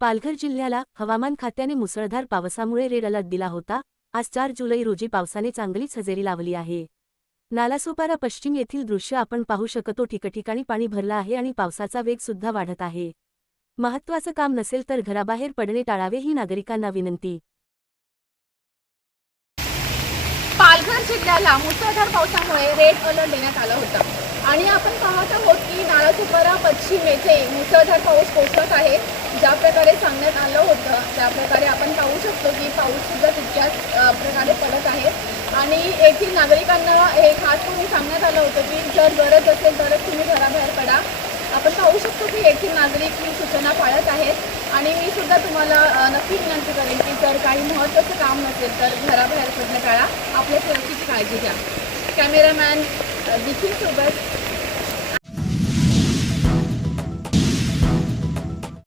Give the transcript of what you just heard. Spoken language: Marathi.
पालघर जिल्ह्याला हवामान खात्याने मुसळधार पावसामुळे रेड अलर्ट दिला होता। आज 4 जुलै रोजी पावसाने चांगलीच हजेरी लावली आहे। नालासोपारा पश्चिम येथील दृश्य आपण पाहू शकतो। ठिकठिकाणी पाणी भरलं आहे आणि पावसाचा वेग सुद्धा वाढत आहे। महत्त्वाचं काम नसेल तर घराबाहेर पडणे टाळावे ही नागरिकांना विनंती। पालघर जिल्ह्याला मुसळधार पावसामुळे रेड अलर्ट देण्यात आलं होतं आणि आपण पाहत आहोत की नालासोपारा पश्चिम येथे मुसळधार पाऊस कोसळत आहे। ज्या प्रकारे सांगण्यात आलं होतं त्या प्रकारे आपण पाहू शकतो की पाऊससुद्धा तितक्याच प्रकारे पडत आहे आणि येथील नागरिकांना हे खास करून सांगण्यात आलं होतं की जर गरज असेल तरच तुम्ही घराबाहेर पडा। आपण पाहू शकतो की येथील नागरिक ही सूचना पाळत आहेत आणि मी सुद्धा तुम्हाला नक्की विनंती करेन की जर काही महत्त्वाचं काम नसेल तर घराबाहेर पडणं टाळा। आपल्या सुरक्षेची काळजी घ्या। कॅमेरामॅन देखील सोबत